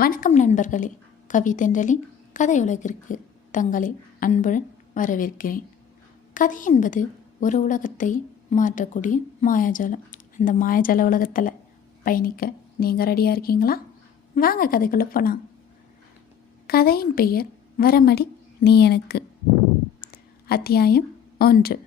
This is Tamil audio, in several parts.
வணக்கம் நண்பர்களே. கவிதென்றலின் கதையுலகிற்கு தங்களை அன்புடன் வரவேற்கிறேன். கதை என்பது ஒரு உலகத்தை மாற்றக்கூடிய மாயாஜாலம். அந்த மாயாஜால உலகத்தில் பயணிக்க நீங்கள் ரெடியாக இருக்கீங்களா? வாங்க கதைக்குள்ளே போகலாம் கதையின் பெயர் வரமடி நீ எனக்கு. அத்தியாயம் ஒன்று.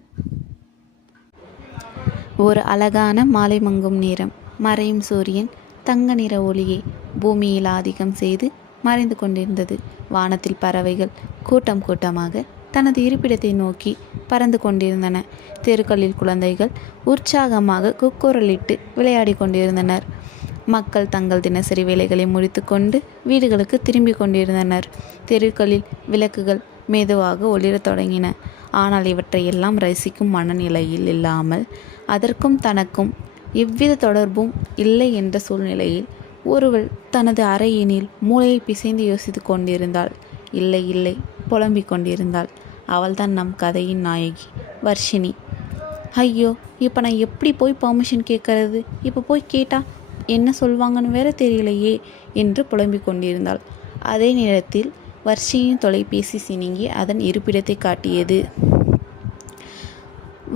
ஒரு அழகான மாலை மங்கும் நேரம் மறையும் சூரியன் தங்க நிற ஒளியை பூமியில் ஆதிக்கம் செய்து மறைந்து கொண்டிருந்தது. வானத்தில் பறவைகள் கூட்டம் கூட்டமாக தனது இருப்பிடத்தை நோக்கி பறந்து கொண்டிருந்தன. தெருக்களில் குழந்தைகள் உற்சாகமாக குக்குரலிட்டு விளையாடி கொண்டிருந்தனர். மக்கள் தங்கள் தினசரி வேலைகளை முடித்துக்கொண்டு வீடுகளுக்கு திரும்பிக் கொண்டிருந்தனர். தெருக்களில் விளக்குகள் மெதுவாக ஒளிரத் தொடங்கின. ஆனால் இவற்றையெல்லாம் ரசிக்கும் மனநிலையில் இல்லாமல் அதற்கும் தனக்கும் எவ்வித தொடர்பும் இல்லை என்ற சூழ்நிலையில் ஒருவள் தனது அறையினில் மூளையை பிசைந்து யோசித்து கொண்டிருந்தாள். இல்லை இல்லை புலம்பிக் கொண்டிருந்தாள். அவள்தான் நம் கதையின் நாயகி வர்ஷினி. ஐயோ இப்போ நான் எப்படி போய் பர்மிஷன் கேட்கறது? இப்போ போய் கேட்டால் என்ன சொல்வாங்கன்னு வேற தெரியலையே என்று புலம்பிக் கொண்டிருந்தாள். அதே நேரத்தில் வர்ஷினியின் தொலைபேசி சினிங்கி அதன் இருப்பிடத்தை காட்டியது.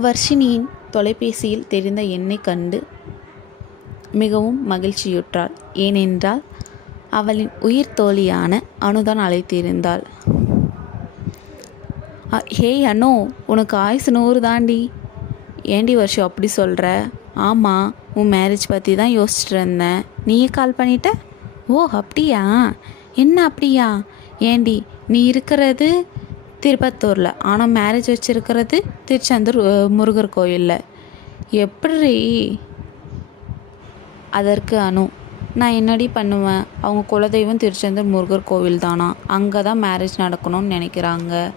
வர்ஷினியின் தொலைபேசியில் தெரிந்த எண்ணை கண்டு மிகவும் மகிழ்ச்சியுற்றாள். ஏனென்றால் அவளின் உயிர் தோழியான அனுதான் அழைத்திருந்தாள். ஹேய் அனு உனக்கு ஆயுசு நூறு தாண்டி. ஏண்டி வருஷம் அப்படி சொல்கிற ஆமாம் உன் மேரேஜ் பற்றி தான் யோசிச்சுட்டு இருந்தேன். நீயே கால் பண்ணிட்ட? ஓ அப்படியா? என்ன அப்படியா? ஏண்டி நீ இருக்கிறது திருப்பத்தூரில். ஆனால் மேரேஜ் வச்சுருக்கிறது திருச்செந்தூர் முருகர் கோயிலில். எப்படி அதற்கு அனு நான் என்னடி பண்ணுவேன்? அவங்க குலதெய்வம் திருச்செந்தூர் முருகர் கோவில் தானா? அங்கே தான் மேரேஜ் நடக்கணும்னு நினைக்கிறாங்க.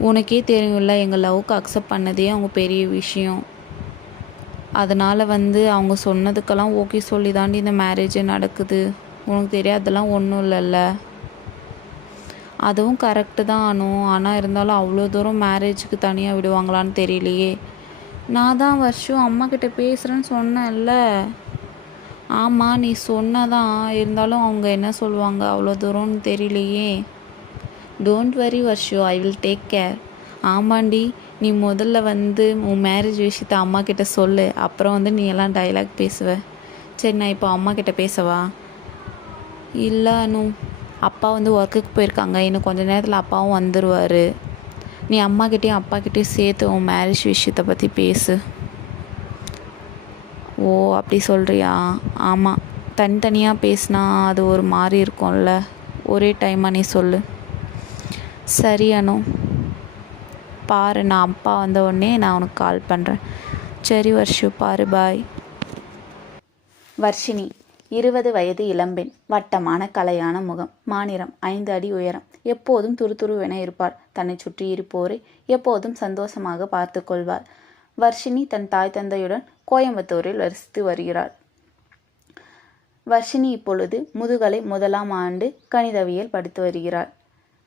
உனக்கே தெரியும்ல எங்கள் லவ்க்கு அக்செப்ட் பண்ணதே அவங்க பெரிய விஷயம். அதனால் வந்து அவங்க சொன்னதுக்கெல்லாம் ஓகே சொல்லி தாண்டி இந்த மேரேஜே நடக்குது. உனக்கு தெரியாதெல்லாம் ஒன்றும் இல்லைல்ல. அதுவும் கரெக்டு தான் அணு ஆனால் இருந்தாலும் அவ்வளோ தூரம் மேரேஜுக்கு தனியாக விடுவாங்களான்னு தெரியலையே. நான் தான் வருஷம் அம்மா கிட்ட பேசுகிறேன்னு சொன்னேன்ல. ஆமாம் நீ சொன்னதான். இருந்தாலும் அவங்க என்ன சொல்லுவாங்க? அவ்வளோ தூரம்னு தெரியலையே. டோன்ட் வரி வர்ஷோ ஐ வில் டேக் கேர் ஆமாண்டி நீ முதல்ல வந்து உன் மேரேஜ் விஷயத்த அம்மா கிட்ட சொல்லு. அப்புறம் வந்து நீ எல்லாம் டைலாக் பேசுவ. சரி நான் இப்போ அம்மா கிட்ட பேசவா? இல்லை அனு. அப்பா வந்து ஒர்க்குக்கு போயிருக்காங்க. இன்னும் கொஞ்ச நேரத்தில் அப்பாவும் வந்துடுவார் நீ அம்மாக்கிட்டேயும் அப்பாக்கிட்டேயும் சேர்த்து உன் மேரேஜ் விஷயத்தை பற்றி பேசு. ஓ அப்படி சொல்கிறியா ஆமாம் தனித்தனியாக பேசினா அது ஒரு மாதிரி இருக்கும்ல. ஒரே டைமாக நீ சொல்லு. சரி அனு. பாரு நான் அப்பா வந்த உடனே நான் உனக்கு கால் பண்ணுறேன் சரி வர்ஷு பாரு பாய். வர்ஷினி இருபது வயது இளம்பெண். வட்டமான கலையான முகம். மாநிறம் ஐந்து அடி உயரம். எப்போதும் துருதுருவென இருப்பாள். தன்னை சுற்றி இருப்போரை எப்போதும் சந்தோஷமாக பார்த்து கொள்வாள். வர்ஷினி தன் தாய் தந்தையுடன் கோயம்புத்தூரில் வசித்து வருகிறாள். வர்ஷினி இப்பொழுது முதுகலை முதலாம் ஆண்டு கணிதவியல் படித்து வருகிறாள்.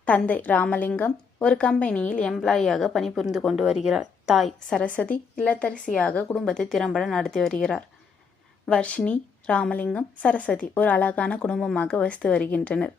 தந்தை ராமலிங்கம் ஒரு கம்பெனியில் எம்ப்ளாயியாக பணிபுரிந்து கொண்டு வருகிறார். தாய் சரஸ்வதி இல்லத்தரசியாக குடும்பத்தை திறம்பட நடத்தி வருகிறார். வர்ஷினி ராமலிங்கம் சரஸ்வதி ஒரு அழகான குடும்பமாக வசித்து வருகின்றனர்.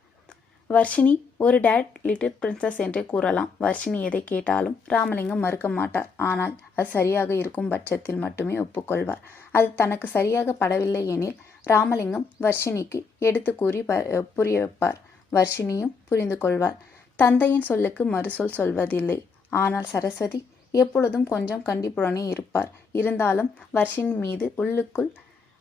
வர்ஷினி ஒரு டேட் லிட்டில் பிரின்சஸ் என்றே கூறலாம். வர்ஷினி எதை கேட்டாலும் ராமலிங்கம் மறுக்க மாட்டார். ஆனால் அது சரியாக இருக்கும் பட்சத்தில் மட்டுமே ஒப்புக்கொள்வார். அது தனக்கு சரியாக படவில்லை எனில் ராமலிங்கம் வர்ஷினிக்கு எடுத்து கூறி ப- புரிய வைப்பார். வர்ஷினியும் புரிந்து கொள்வார். தந்தையின் சொல்லுக்கு மறுசொல் சொல்வதில்லை. ஆனால் சரஸ்வதி எப்பொழுதும் கொஞ்சம் கண்டிப்புடனே இருப்பார். இருந்தாலும் வர்ஷின் மீது உள்ளுக்குள்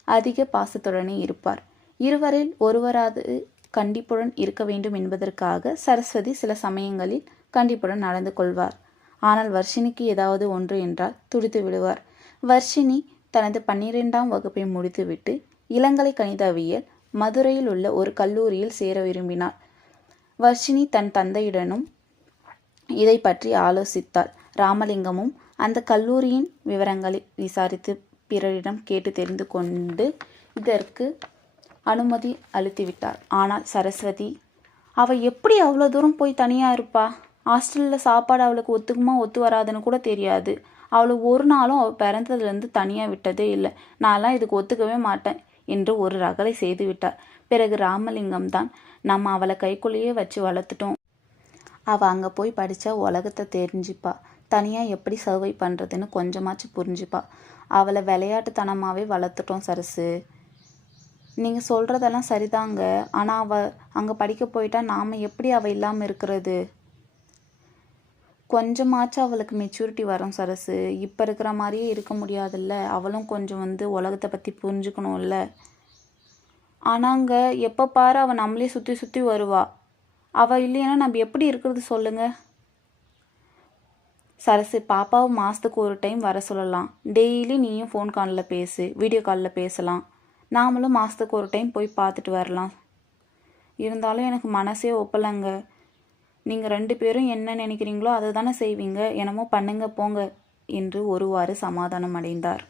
அதிக பாசத்துடனே இருப்பார். இருவரில் ஒருவராது கண்டிப்புடன் இருக்க வேண்டும் என்பதற்காக சரஸ்வதி சில சமயங்களில் கண்டிப்புடன் நடந்து கொள்வார். ஆனால் வர்ஷினிக்கு ஏதாவது ஒன்று என்றால் துடித்து விடுவார். வர்ஷினி தனது பன்னிரெண்டாம் வகுப்பை முடித்துவிட்டு இளங்கலை கணிதவியல் மதுரையில் உள்ள ஒரு கல்லூரியில் சேர விரும்பினார் வர்ஷினி தன் தந்தையுடனும் இதை பற்றி ஆலோசித்தாள். ராமலிங்கமும் அந்த கல்லூரியின் விவரங்களை விசாரித்து பிறரிடம் கேட்டு தெரிந்து கொண்டு இதற்கு அனுமதி அழுத்திவிட்டார் ஆனால் சரஸ்வதி அவள் எப்படி அவ்வளோ தூரம் போய் தனியாக இருப்பா? ஹாஸ்டலில் சாப்பாடு அவளுக்கு ஒத்துக்குமா ஒத்து வராதுன்னு கூட தெரியாது. அவளை ஒரு நாளும் அவள் பிறந்ததுலேருந்து தனியாக விட்டதே இல்லை. நான்லாம் இதுக்கு ஒத்துக்கவே மாட்டேன் என்று ஒரு ரகலை செய்து விட்டார். பிறகு ராமலிங்கம் தான் நம்ம அவளை கைக்குள்ளேயே வச்சு வளர்த்துட்டோம். அவள் அங்கே போய் படித்தா உலகத்தை தெரிஞ்சுப்பா. தனியாக எப்படி சர்வை பண்ணுறதுன்னு கொஞ்சமாச்சு புரிஞ்சுப்பா. அவளை விளையாட்டுத்தனமாகவே வளர்த்துட்டோம் சரசு. நீங்கள் சொல்கிறதெல்லாம் சரிதாங்க. ஆனால் அவள் அங்கே படிக்க போயிட்டா நாம் எப்படி அவள் இல்லாமல் இருக்கிறது? கொஞ்சமாச்சும் அவளுக்கு மெச்சூரிட்டி வரும் சரசு. இப்போ இருக்கிற மாதிரியே இருக்க முடியாதுல்ல. அவளும் கொஞ்சம் வந்து உலகத்தை பற்றி புரிஞ்சுக்கணும்ல. ஆனாங்க எப்போ பாரு அவள் நம்மளே சுற்றி சுற்றி வருவா. அவள் இல்லைன்னா நம்ம எப்படி இருக்கிறது சொல்லுங்க? சரசு பாப்பாவை மாதத்துக்கு ஒரு டைம் வர சொல்லலாம். டெய்லி நீயும் ஃபோன் காலில் பேசு வீடியோ காலில் பேசலாம். நாமளும் மாதத்துக்கு ஒரு டைம் போய் பார்த்துட்டு வரலாம். இருந்தாலும் எனக்கு மனசே ஒப்பலைங்க. நீங்கள் ரெண்டு பேரும் என்ன நினைக்கிறீங்களோ அதை தானே செய்வீங்க. என்னமோ பண்ணுங்க போங்க என்று ஒருவாறு சமாதானம் அடைந்தார்.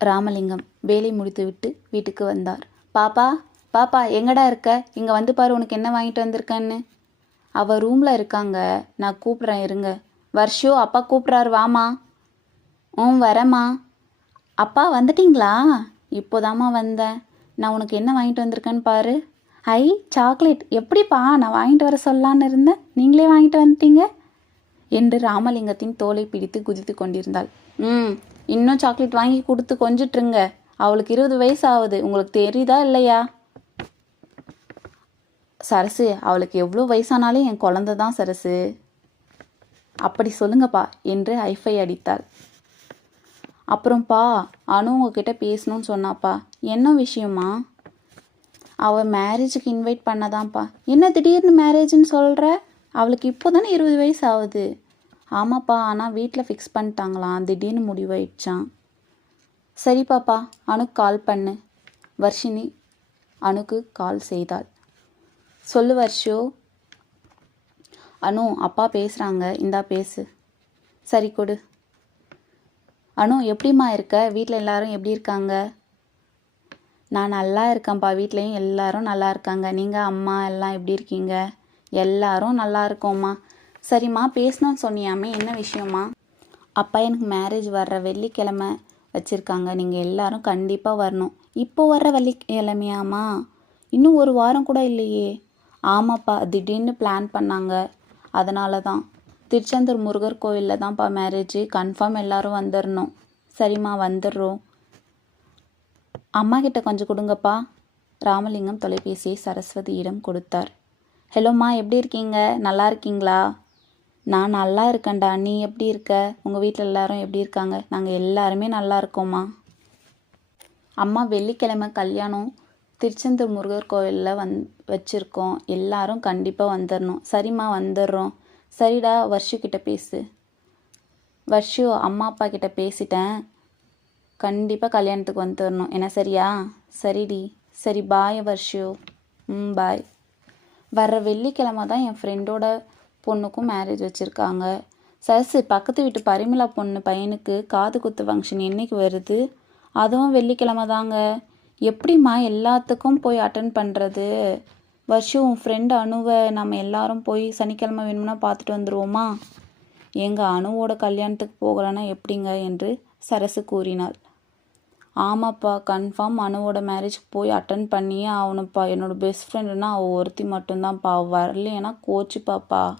ராமலிங்கம் வேலை முடித்துவிட்டு வீட்டுக்கு வந்தார். பாப்பா பாப்பா எங்கடா இருக்க? இங்கே வந்து பாரு உனக்கு என்ன வாங்கிட்டு வந்திருக்கேன்னு. அவள் ரூமில் இருக்காங்க. நான் கூப்பிட்றேன் இருங்க. வர்ஷோ அப்பா கூப்பிட்றாரு வாமா ம் வரேம்மா. அப்பா வந்துட்டீங்களா? இப்போதாம்மா வந்தேன். நான் உனக்கு என்ன வாங்கிட்டு வந்திருக்கேன்னு பாரு. ஐ சாக்லேட். எப்படிப்பா நான் வாங்கிட்டு வர சொல்லலான்னு இருந்தேன்? நீங்களே வாங்கிட்டு வந்துட்டீங்க? என்று ராமலிங்கத்தின் தோலை பிடித்து குதித்து கொண்டிருந்தாள். ம் இன்னும் சாக்லேட் வாங்கி கொடுத்து கொஞ்சிட்டுருங்க. அவளுக்கு இருபது வயசு ஆகுது உங்களுக்கு தெரியுதா இல்லையா? சரசு அவளுக்கு எவ்வளோ வயசானாலும் என் குழந்த தான் சரசு. அப்படி சொல்லுங்கப்பா என்று ஐஃபை அடித்தாள். அப்புறம்ப்பா அனு உங்ககிட்ட பேசணும்னு சொன்னாப்பா. என்ன விஷயமா? அவள் மேரேஜுக்கு இன்வைட் பண்ணதான்ப்பா என்ன திடீர்னு மேரேஜ்னு சொல்கிற அவளுக்கு இப்போ தானே இருபது வயசு ஆகுது. ஆமாப்பா ஆனால் வீட்டில் ஃபிக்ஸ் பண்ணிட்டாங்களாம். திடீர்னு முடிவாயிடுச்சான் சரி பாப்பா அணுக்கு கால் பண்ணு. வர்ஷினி அணுக்கு கால் செய்தாள். சொல்லு வர்ஷோ. அனு அப்பா பேசுகிறாங்க இந்தா பேசு. சரி கொடு. அனு எப்படிம்மா இருக்க? வீட்டில் எல்லாரும் எப்படி இருக்காங்க? நான் நல்லா இருக்கேன்ப்பா. வீட்லேயும் எல்லாரும் நல்லா இருக்காங்க. நீங்கள் அம்மா எல்லாம் எப்படி இருக்கீங்க? எல்லாரும் நல்லா இருக்கோம்மா. சரிம்மா பேசணும்னு சொன்னியாமே. என்ன விஷயமா அப்பா எனக்கு மேரேஜ் வர்ற வெள்ளிக்கிழமை வச்சுருக்காங்க. நீங்கள் எல்லாரும் கண்டிப்பாக வரணும். இப்போ வர்ற வெள்ளிக்கிழமையாம்மா? இன்னும் ஒரு வாரம் கூட இல்லையே. ஆமாப்பா திடீர்னு பிளான் பண்ணாங்க. அதனால தான் திருச்செந்தூர் முருகர் கோவிலில் தான்ப்பா மேரேஜ் கன்ஃபார்ம் எல்லாரும் வந்துடணும் சரிம்மா வந்துடுறோம் அம்மா கிட்ட கொஞ்சம் கொடுங்கப்பா. ராமலிங்கம் தொலைபேசியை சரஸ்வதியிடம் கொடுத்தார். ஹலோம்மா எப்படி இருக்கீங்க? நல்லா இருக்கீங்களா? நான் நல்லா இருக்கேன்டா. நீ எப்படி இருக்க? உங்கள் வீட்டில் எல்லாரும் எப்படி இருக்காங்க? நாங்கள் எல்லாருமே நல்லா இருக்கோம்மா. அம்மா வெள்ளிக்கிழமை கல்யாணம் திருச்செந்தூர் முருகர் கோவிலில் வந் வச்சுருக்கோம். எல்லாரும் கண்டிப்பாக வந்துடணும் சரிம்மா வந்துடுறோம் சரிடா வர்ஷு கிட்ட பேசு. வர்ஷு அம்மா அப்பா கிட்ட பேசிட்டேன். கண்டிப்பாக கல்யாணத்துக்கு வந்துடணும் என்ன சரியா? சரிடி. சரி பாய் வர்ஷு. ம் பாய் வர்ற வெள்ளிக்கிழமை தான் என் ஃப்ரெண்டோட பொண்ணுக்கும் மேரேஜ் வச்சுருக்காங்க. சரசு பக்கத்து வீட்டு பரிமளா பொண்ணு பையனுக்கு காது குத்து ஃபங்க்ஷன் என்றைக்கு வருது? அதுவும் வெள்ளிக்கிழமை தாங்க. எப்படிம்மா எல்லாத்துக்கும் போய் அட்டன் பண்ணுறது வருஷம் உன் ஃப்ரெண்டு அணுவை நம்ம எல்லாரும் போய் சனிக்கிழமை வேணும்னா பார்த்துட்டு வந்துடுவோமா எங்கள் அணுவோட கல்யாணத்துக்கு போகலன்னா எப்படிங்க? என்று சரசு கூறினாள். ஆமாப்பா கன்ஃபார்ம் அணுவோட மேரேஜ்க்கு போய் அட்டன் பண்ணியே ஆகணும்ப்பா. என்னோடய பெஸ்ட் ஃப்ரெண்டுனா அவள் ஒருத்தி மட்டும்தான்ப்பா. அவள் வரலையேனா கோச்சுப்பாப்பா.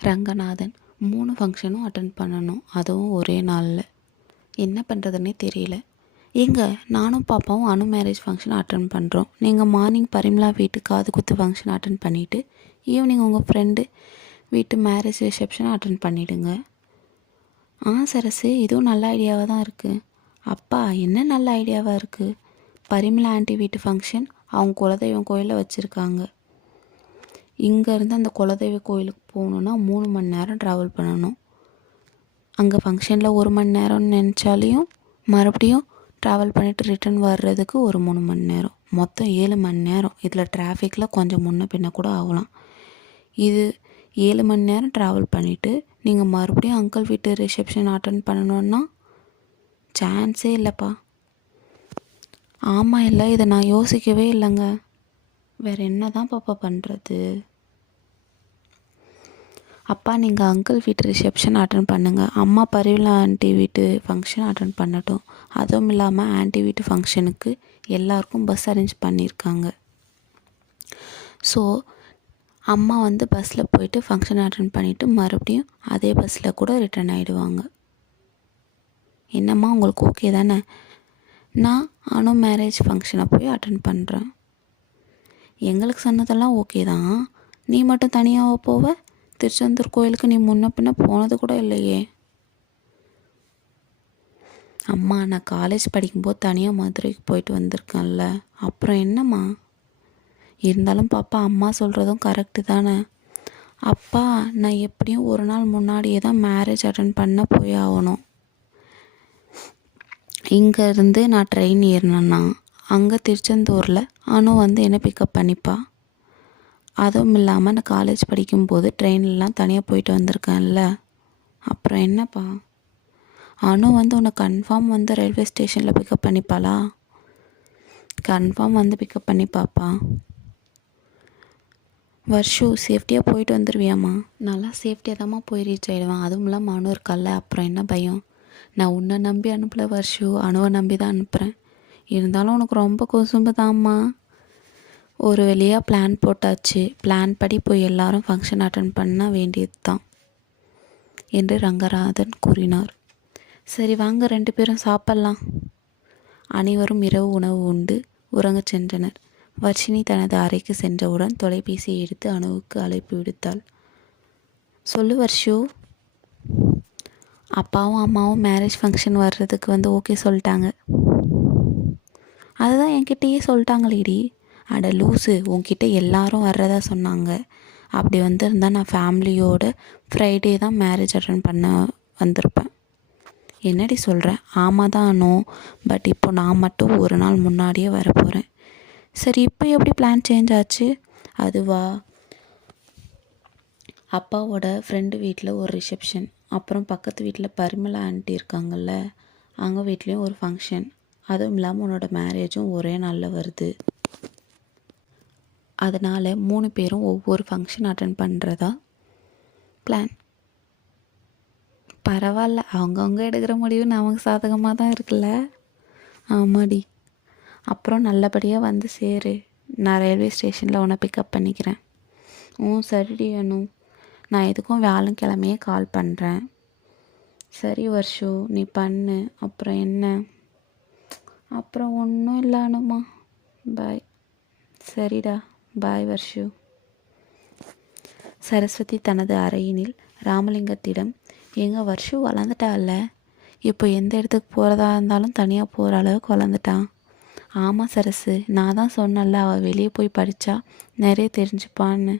ரங்கநாதன் மூணு ஃபங்க்ஷனும் அட்டன் பண்ணணும். அதுவும் ஒரே நாளில். என்ன பண்ணுறதுன்னே தெரியல. ஏங்க நானும் பாப்பாவும் அணு மேரேஜ் ஃபங்க்ஷன் அட்டன் பண்ணுறோம் நீங்கள் மார்னிங் பரிமலா வீட்டு காது குத்து ஃபங்க்ஷன் அட்டன் பண்ணிவிட்டு ஈவினிங் உங்கள் ஃப்ரெண்டு வீட்டு மேரேஜ் ரிசப்ஷன் அட்டன் பண்ணிவிடுங்க ஆ சரசு இதுவும் நல்ல ஐடியாவாக தான் இருக்குது அப்பா என்ன நல்ல ஐடியாவாக இருக்குது பரிமலா ஆண்டி வீட்டு ஃபங்க்ஷன் அவங்க குலதெய்வம் கோயிலில் வச்சுருக்காங்க. இங்கேருந்து அந்த குலதெய்வ கோயிலுக்கு போகணுன்னா மூணு மணி நேரம் ட்ராவல் பண்ணணும். அங்கே ஃபங்க்ஷனில் ஒரு மணி நேரம்னு நினச்சாலையும் மறுபடியும் ட்ராவல் பண்ணிவிட்டு ரிட்டர்ன் வர்றதுக்கு ஒரு மூணு மணி நேரம். மொத்தம் ஏழு மணி நேரம். இதில் டிராஃபிக்கில் கொஞ்சம் முன்ன பின்ன கூட ஆகலாம். இது ஏழு மணி நேரம் ட்ராவல் பண்ணிவிட்டு நீங்கள் மறுபடியும் அங்கிள் வீட்டு ரிசப்ஷன் அட்டன் பண்ணணுன்னா சான்ஸே இல்லைப்பா. ஆமாம் இல்லை இதை நான் யோசிக்கவே இல்லைங்க. வேறு என்ன தான் பாப்பா பண்ணுறது அப்பா நீங்கள் அங்கிள் வீட்டு ரிசப்ஷன் அட்டன் பண்ணுங்கள் அம்மா பரிவிலா ஆண்டி வீட்டு ஃபங்க்ஷன் அட்டன் பண்ணட்டும். அதுவும் இல்லாமல் ஆண்டி வீட்டு ஃபங்க்ஷனுக்கு எல்லாருக்கும் பஸ் அரேஞ்ச் பண்ணியிருக்காங்க ஸோ அம்மா வந்து பஸ்ஸில் போயிட்டு ஃபங்க்ஷன் அட்டன் பண்ணிவிட்டு மறுபடியும் அதே பஸ்ஸில் கூட ரிட்டர்ன் ஆகிடுவாங்க என்னம்மா உங்களுக்கு ஓகே தானே? நான் அனு மேரேஜ் ஃபங்க்ஷனை போய் அட்டன் பண்ணுறேன் எங்களுக்கு சொன்னதெல்லாம் ஓகே தான். நீ மட்டும் தனியாக போவ? திருச்செந்தூர் கோயிலுக்கு நீ முன்ன பின்ன போனது கூட இல்லையே. அம்மா நான் காலேஜ் படிக்கும்போது தனியாக மதுரைக்கு போயிட்டு வந்திருக்கேன்ல. அப்புறம் என்னம்மா? இருந்தாலும் பாப்பா அம்மா சொல்கிறதும் கரெக்டு தானே. அப்பா நான் எப்படியும் ஒரு நாள் முன்னாடியே தான் மேரேஜ் அட்டன் பண்ண போய் ஆகணும். இங்கேருந்து நான் ட்ரெயின் ஏறினேன்னா அங்கே திருச்செந்தூரில் அனு வந்து என்னை பிக்கப் பண்ணிப்பா? அதுவும் இல்லாமல் நான் காலேஜ் படிக்கும்போது ட்ரெயின்லலாம் தனியாக போயிட்டு வந்திருக்கேன்ல. அப்புறம் என்னப்பா? அனு வந்து உன்னை கன்ஃபார்ம் வந்து ரயில்வே ஸ்டேஷனில் பிக்கப் பண்ணிப்பாளா? கன்ஃபார்ம் வந்து பிக்கப் பண்ணிப்பாப்பா வர்ஷு சேஃப்டியாக போயிட்டு வந்துடுவியாம்மா நல்லா சேஃப்டியாக தாம்மா போய் ரீச் ஆகிடுவேன் அதுவும் இல்லாமல் அணு இருக்கல்ல. அப்புறம் என்ன பயம்? நான் உன்னை நம்பி அனுப்பல வர்ஷு. அணுவை நம்பி தான் அனுப்புகிறேன் இருந்தாலும் உனக்கு ரொம்ப கொசும்பு தாம்மா ஒரு வழியாக பிளான் போட்டாச்சு. பிளான் படி போய் எல்லாரும் ஃபங்க்ஷன் அட்டன் பண்ண வேண்டியது தான் என்று ரங்கநாதன் கூறினார். சரி வாங்க ரெண்டு பேரும் சாப்பிட்லாம். அனைவரும் இரவு உணவு உண்டு உறங்கச் சென்றனர். வர்ஷினி தனது அறைக்கு சென்றவுடன் தொலைபேசியை எடுத்து அணுவுக்கு அழைப்பு விடுத்தாள். சொல்லு வர்ஷு. அப்பாவும் அம்மாவும் மேரேஜ் ஃபங்க்ஷன் வர்றதுக்கு வந்து ஓகே சொல்லிட்டாங்க. அதுதான் என்கிட்டயே சொல்லிட்டாங்களேடி. அட லூஸு உன்கிட்ட எல்லாரும் வர்றதா சொன்னாங்க. அப்படி வந்திருந்தா நான் ஃபேமிலியோட ஃப்ரைடே தான் மேரேஜ் அட்டன் பண்ண வந்திருப்பேன். என்னடி சொல்கிறேன் ஆமாம் தான் நோ பட் இப்போ நான் மட்டும் ஒரு நாள் முன்னாடியே வரப்போகிறேன் சரி இப்போ எப்படி பிளான் சேஞ்ச் ஆச்சு? அதுவா? அப்பாவோட ஃப்ரெண்டு வீட்டில் ஒரு ரிசப்ஷன் அப்புறம் பக்கத்து வீட்டில் பரிமளா ஆண்டி இருக்காங்கல்ல அவங்க வீட்லேயும் ஒரு ஃபங்க்ஷன் அதுவும் இல்லாமல் உன்னோட மேரேஜும் ஒரே நாளில் வருது. அதனால் மூணு பேரும் ஒவ்வொரு ஃபங்க்ஷன் அட்டன் பண்ணுறதா பிளான் பரவாயில்ல. அவங்கவுங்க எடுக்கிற முடிவு நமக்கு சாதகமாக தான் இருக்குல்ல? ஆமாடி. அப்புறம் நல்லபடியாக வந்து சேரு. நான் ரயில்வே ஸ்டேஷனில் உன்னை பிக்கப் பண்ணிக்கிறேன். ம் சரிடி அனு. நான் எதுக்கும் வியாழக்கிழமையே கால் பண்ணுறேன் சரி வர்ஷு நீ பண்ணு. அப்புறம் என்ன? அப்புறம் ஒன்றும் இல்லை அனுமா. பாய் சரிடா. பாய் வர்ஷு. சரஸ்வதி தனது அறையினில் ராமலிங்கத்திடம் எங்கள் வர்ஷு வளர்ந்துட்டால இப்போ எந்த இடத்துக்கு போகிறதா இருந்தாலும் தனியாக போகிற அளவுக்கு வளர்ந்துட்டான் ஆமாம் சரசு நான் தான் சொன்னல அவள் வெளியே போய் படித்தா நிறைய தெரிஞ்சுப்பான்னு.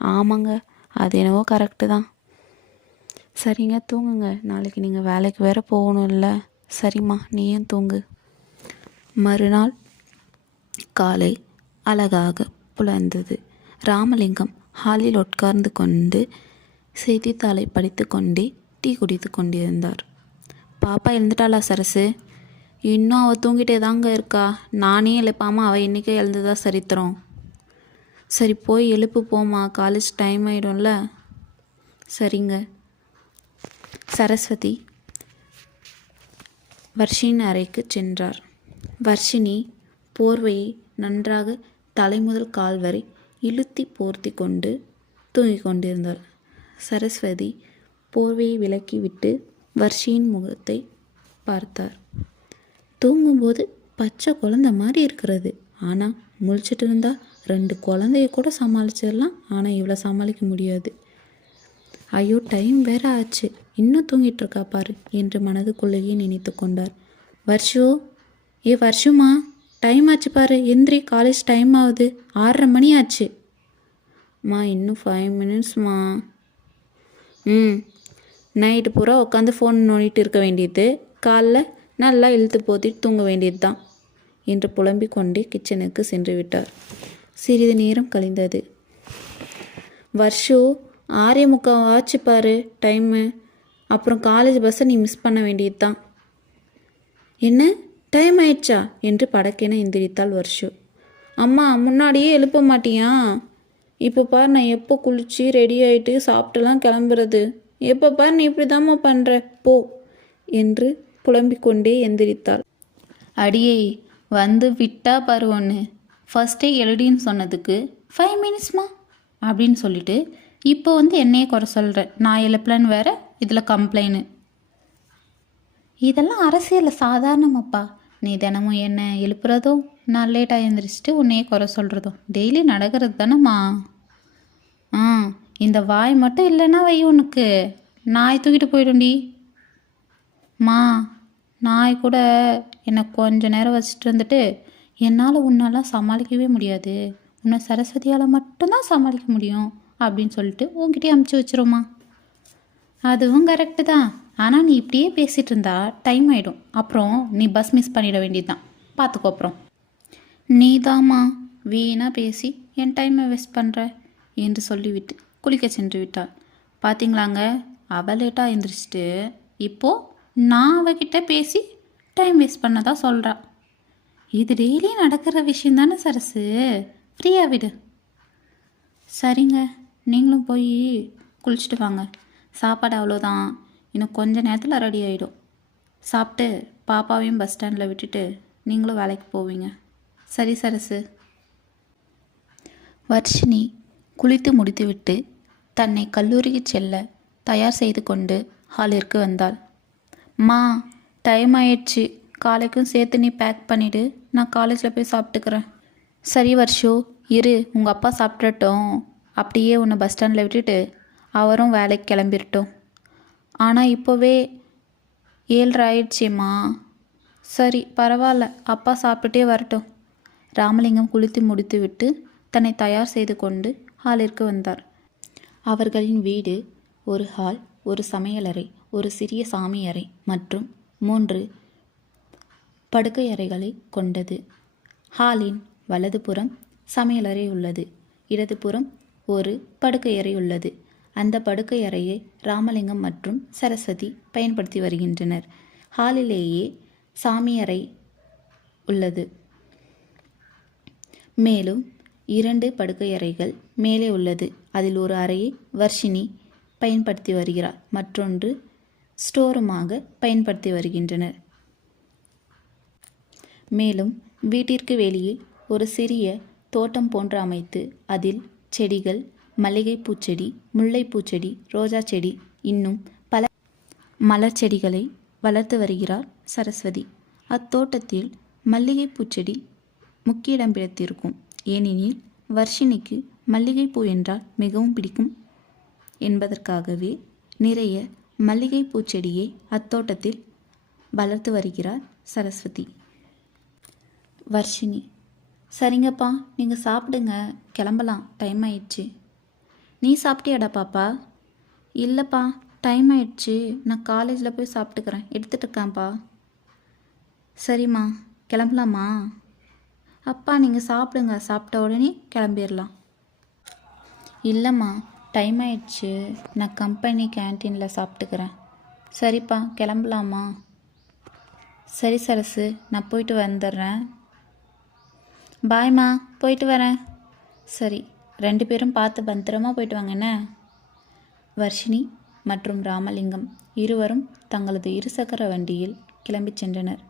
ஆமாங்க அது என்னவோ கரெக்டு தான். சரிங்க தூங்குங்க. நாளைக்கு நீங்கள் வேலைக்கு வேற போகணும்ல. சரிம்மா நீயும் தூங்கு. மறுநாள் காலை அழகாக புலர்ந்தது. ராமலிங்கம் ஹாலில் உட்கார்ந்து கொண்டு செய்தித்தாளை படித்து கொண்டே டீ குடித்து கொண்டிருந்தார். பாப்பா எழுந்துட்டாளா சரசு? இன்னும் அவள் தூங்கிட்டே தாங்க இருக்கா? நானே எழுப்பாமல் அவள் இன்றைக்கே எழுந்துதான் சரித்திரம்? சரி போய் எழுப்பு போமா காலேஜ் டைம் ஆகிடும்ல சரிங்க. சரஸ்வதி வர்ஷின் அறைக்கு சென்றார். வர்ஷினி போர்வையை நன்றாக தலைமுதல் கால் வரை இழுத்தி போர்த்தி கொண்டு தூங்கிக் கொண்டிருந்தாள். சரஸ்வதி போர்வையை விலக்கிவிட்டு வர்ஷியின் முகத்தை பார்த்தார். தூங்கும்போது பச்சை குழந்த மாதிரி இருக்கிறது. ஆனால் முழிச்சிட்டு இருந்தால் ரெண்டு குழந்தைய கூட சமாளிச்சிடலாம். ஆனால் இவ்வளோ சமாளிக்க முடியாது. ஐயோ டைம் வேற ஆச்சு. இன்னும் தூங்கிட்டு இருக்கா பாரு என்று மனதுக்குள்ளேயே நினைத்து கொண்டார். வர்ஷு ஏ வர்ஷுமா டைம் ஆச்சு பாரு. எந்திரி காலேஜ் டைம் ஆகுது. ஆறரை மணி ஆச்சு. மா இன்னும் ஃபைவ் மினிட்ஸ்மா ம். நைட்டு பூரா உட்காந்து ஃபோன் நோண்டிட்டு இருக்க வேண்டியது. காலைல நல்லா இழுத்து போத்திட்டு தூங்க வேண்டியது தான். என்று புலம்பிக் கொண்டே கிச்சனுக்கு சென்று விட்டார். சிறிது நேரம் கழிந்தது. வருஷம் ஆறே முக்கால் ஆச்சு பாரு டைமு அப்புறம் காலேஜ் பஸ்ஸை நீ மிஸ் பண்ண வேண்டியது தான். என்ன? டைம் ஆயிடுச்சா என்று படக்கென எந்திரித்தாள் வர்ஷு. அம்மா முன்னாடியே எழுப்ப மாட்டியா? இப்போ பார் நான் எப்போ குளிச்சு ரெடி ஆகிட்டு சாப்பிட்டுலாம் கிளம்புறது? எப்போ பார் நீ இப்படி தாம்மா பண்ணுற போ என்று புலம்பிக் கொண்டே எந்திரித்தாள். அடியே வந்து விட்டா பாரு ஒன்று ஃபஸ்ட்டே எழுடின்னு சொன்னதுக்கு ஃபைவ் மினிட்ஸ்மா அப்படின்னு சொல்லிட்டு இப்போ வந்து என்னையே குறை சொல்கிறேன் நான் எழுப்பலன்னு வேற இதில் கம்ப்ளைண்ட் இதெல்லாம் அரசியலில் சாதாரணமாப்பா. நீ தினமும் என்ன எழுப்புறதும் நான் லேட்டாக எழுந்திரிச்சிட்டு உன்னையே குறை சொல்கிறதும் டெய்லி நடக்கிறது தானேம்மா? ஆ இந்த வாய் மட்டும் இல்லைன்னா வை உனக்கு. நாய் தூக்கிட்டு போயிடும்டி. மா நாய் கூட என்னை கொஞ்ச நேரம் வச்சுட்டு வந்துட்டு என்னால் உன்னாலாம் சமாளிக்கவே முடியாது. உன்னை சரஸ்வதியால் மட்டும்தான் சமாளிக்க முடியும் அப்படின்னு சொல்லிட்டு உன்கிட்டயே அமுச்சு வச்சிருமா அதுவும் கரெக்டு தான். ஆனால் நீ இப்படியே பேசிகிட்டு இருந்தா டைம் ஆகிடும் அப்புறம் நீ பஸ் மிஸ் பண்ணிட வேண்டியதுதான். பார்த்துக்கோ அப்புறம். நீதாம்மா வீணாக பேசி என் டைமை வேஸ்ட் பண்ணுற என்று சொல்லிவிட்டு குளிக்க சென்று விட்டாள். பார்த்தீங்களாங்க அவள் லேட்டாக எழுந்திரிச்சிட்டு இப்போது நான் அவகிட்ட பேசி டைம் வேஸ்ட் பண்ணதான் சொல்கிறா இது டெய்லி நடக்கிற விஷயம் தானே சரசு. ஃப்ரீயாக விடு. சரிங்க நீங்களும் போய் குளிச்சுட்டு வாங்க. சாப்பாடு அவ்வளோதான் இன்னும் கொஞ்ச நேரத்தில் ரெடி ஆகிடும் சாப்பிட்டு பாப்பாவையும் பஸ் ஸ்டாண்டில் விட்டுட்டு நீங்களும் வேலைக்கு போவீங்க. சரி சரசு. வர்ஷினி குளித்து முடித்துவிட்டு தன்னை கல்லூரிக்கு செல்ல தயார் செய்து கொண்டு ஹாலிற்கு வந்தாள். மா டைம் ஆயிடுச்சு. காலைக்கும் சேர்த்து நீ பேக் பண்ணிவிடு நான் காலேஜில் போய் சாப்பிட்டுக்கிறேன். சரி வர்ஷோ. இரு. உங்கள் அப்பா சாப்பிட்றட்டும் அப்படியே உன்னை பஸ் ஸ்டாண்டில் விட்டுட்டு அவரும் வேலைக்கு கிளம்பிரட்டும். ஆனால் இப்போவே ஏழ்ரை ஆயிடுச்சேம்மா சரி பரவாயில்ல அப்பா சாப்பிட்டுட்டே வரட்டும். ராமலிங்கம் குளித்து முடித்துவிட்டு தன்னை தயார் செய்து கொண்டு ஹாலிற்கு வந்தார். அவர்களின் வீடு ஒரு ஹால் ஒரு சமையலறை ஒரு சிறிய சாமி அறை மற்றும் மூன்று படுக்கை அறைகளை கொண்டது. ஹாலின் வலதுபுறம் சமையலறை உள்ளது இடதுபுறம் ஒரு படுக்கையறை உள்ளது. அந்த படுக்கை அறையை ராமலிங்கம் மற்றும் சரஸ்வதி பயன்படுத்தி வருகின்றனர். ஹாலிலேயே சாமியறை உள்ளது. மேலும் இரண்டு படுக்கை அறைகள் மேலே உள்ளது. அதில் ஒரு அறையை வர்ஷினி பயன்படுத்தி வருகிறார். மற்றொன்று ஸ்டோருமாக பயன்படுத்தி வருகின்றனர். மேலும் வீட்டிற்கு வெளியே ஒரு சிறிய தோட்டம் போன்று அமைத்து அதில் செடிகள் மல்லிகைப்பூச்செடி முல்லைப்பூச்செடி ரோஜா செடி இன்னும் பல மலர் செடிகளை வளர்த்து வருகிறார் சரஸ்வதி. அத்தோட்டத்தில் மல்லிகைப்பூச்செடி முக்கிய இடம் பிடித்திருக்கும் ஏனெனில் வர்ஷினிக்கு மல்லிகைப்பூ என்றால் மிகவும் பிடிக்கும். என்பதற்காகவே நிறைய மல்லிகைப்பூ செடியை அத்தோட்டத்தில் வளர்த்து வருகிறார் சரஸ்வதி. வர்ஷினி சரிங்கப்பா நீங்கள் சாப்பிடுங்க. கிளம்பலாம். டைம் ஆயிடுச்சு. நீ சாப்பிட்டியாடா பாப்பா? இல்லைப்பா டைம் ஆயிடுச்சு. நான் காலேஜில் போய் சாப்பிட்டுக்கிறேன். எடுத்துகிட்டு இருக்கேன்ப்பா. சரிம்மா கிளம்பலாமா? அப்பா நீங்கள் சாப்பிடுங்க. சாப்பிட்ட உடனே கிளம்பிடலாம். இல்லைம்மா டைம் ஆயிடுச்சு. நான் கம்பெனி கேன்டீனில் சாப்பிட்டுக்கிறேன். சரிப்பா கிளம்பலாமா? சரி சரசு. நான் போயிட்டு வந்துடுறேன். பாய்மா போயிட்டு வரேன். சரி. ரெண்டு பேரும் பார்த்து பத்திரமா போயிட்டு வாங்க என்ன? வர்ஷினி மற்றும் ராமலிங்கம் இருவரும் தங்களது இருசக்கர வண்டியில் கிளம்பிச் சென்றனர்.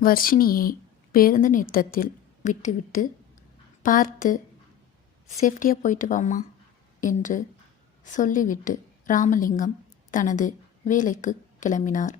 வர்ஷினியை பேருந்து நிறுத்தத்தில் விட்டுவிட்டு பார்த்து சேஃப்டியாக போயிட்டு வாமா என்று சொல்லிவிட்டு ராமலிங்கம் தனது வேலைக்கு கிளம்பினார்.